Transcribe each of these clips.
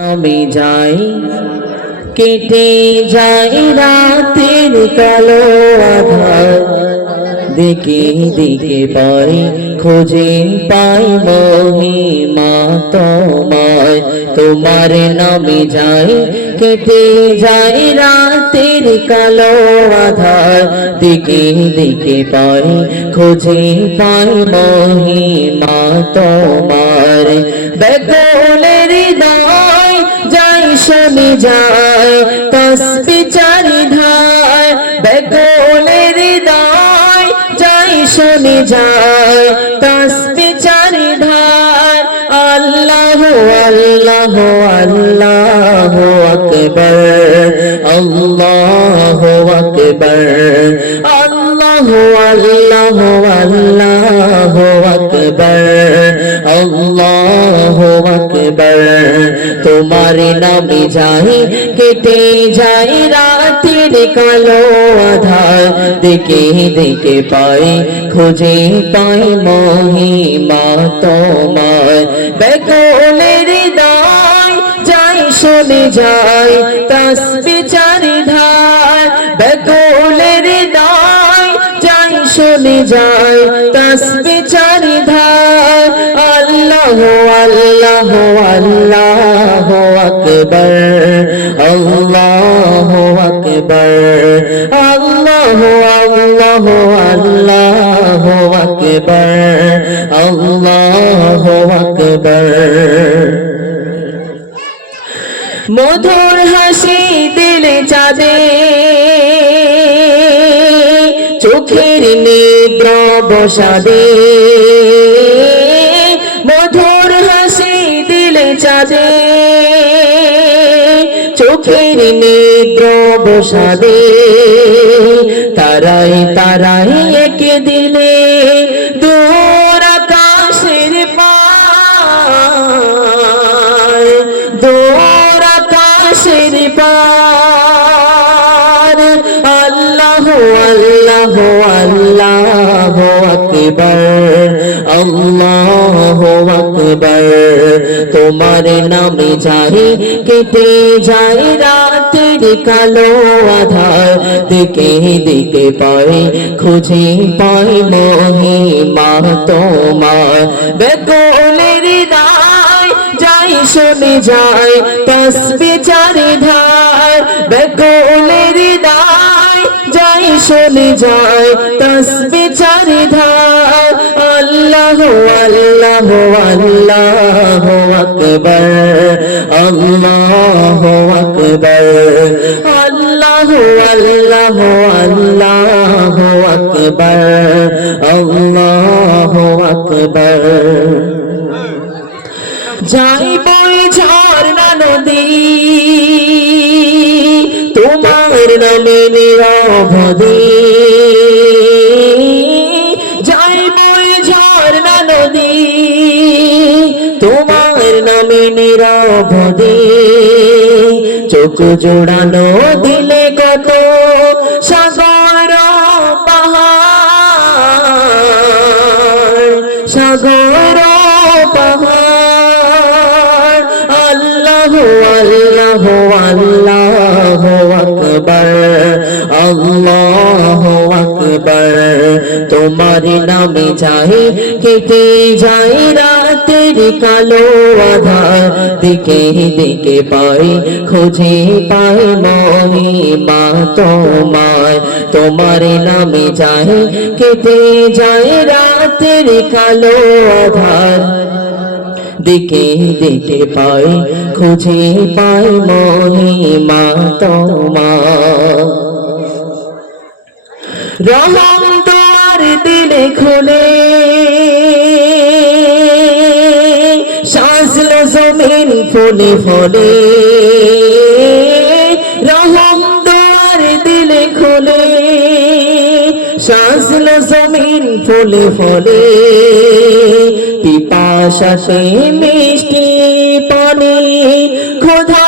আমি যাই, কেটে যাই রাতের কালো আধার। দিকে দিকে পাই খুঁজে পাই মহিমা তোমায়। তোমার নামে যাই, কেটে যাই রাতের কালো আধার। দিকে দিকে পাই খুঁজে পাই মহিমা তোমার। যাই শোনে যায়, তসবি চারি ধায় বেগলের হৃদয় যাই শোনে যায়, তসবি চারি ধায় আল্লাহ আল্লাহ আল্লাহ আকবর আল্লাহ আকবর, আল্লাহ আল্লাহ আল্লাহ আকবর আল্লাহ আকবর তোমার নামে যাই, কেটে যাই রাতের কালো আধার। দেখে দেখে পাই, খুঁজে পাই মহিমা তোমার। বেকলের হৃদয় যাই শোনে যায়, তসবি চারি ধার। বেকলের হৃদয় যাই শোনে যায়, তসবি আল্লাহ আল্লাহ আকবর আল্লাহ আকবর, আল্লাহ আল্লাহ আল্লাহ আকবর আল্লাহ আকবর। মধুর হাসি দিলে চাঁদে, চোখের নিদ্র বসাদে চোখের নিদ্র বসাদে তারাই তারাই একে দিলে দূর আকাশের পার। দূর আকাশের পার। আল্লাহ আল্লাহ তোমার নামে যাই, কেটে যাই রাতের কালো আধার। দিকে দিকে পাই, খুঁজে পাই মহিমা তোমার। বেকলের যাই শুনে যায়, তসবি চারি ধার। বেকলের হৃদয় যাই শুনে যায়, তসবি চারি ধার। আল্লাহ আল্লাহ আল্লাহ আকবর আল্লাহ আকবর, আল্লাহ আল্লাহ আল্লাহ আকবর আল্লাহ আকবর। যাই বই ঝর্ণা নদী, তোমার নামে নিরবধি তোমার নামে নিরবধি চোখ জোড়ানো দিলে কত সাগর সাগর আল্লাহ আল্লাহ আল্লাহ আকবর। আল্লাহ আকবর। তোমার নামে যাই, কেটে যাই রাতের কালো আধার। দিকে দিকে পাই, খুঁজে পাই মহিমা তোমার তোমার নামে যাই, কেটে যাই রাতের কালো আধার। দিকে দিকে পাই, খুঁজে পাই মহিমা তোমার রহম তোমার দিলে খুলে। সাজলো জমিন ফুলে ফলে। রহম তোমার দিলে খুলে। সাজলো জমিন ফুলে ফলে। পিপাসা সে মিষ্টি পানি খোদায়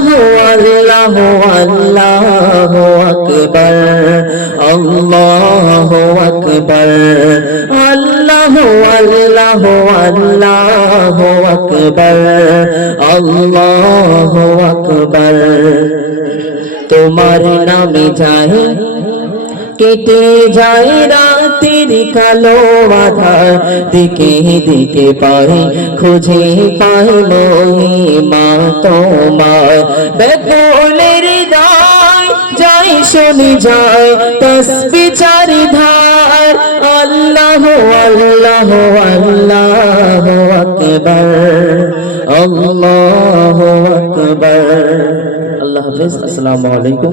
আল্লাহ আল্লাহ আল্লাহ আল্লাহ আকবার, আল্লাহ আল্লাহ আল্লাহ আকবার আল্লাহ আকবার। তোমার নামে যায় কেটে যায় রাতের কালো আধার, দিকে দিকে পাই খুঁজে পাই মহিমা তোমার। বেকুলের দায় যাই শুনি যায়, তসবি চারি ধার আল্লাহ আল্লাহ আল্লাহ আকবার আল্লাহ আকবার। আল্লাহ হাফিজ, আসসালামু আলাইকুম।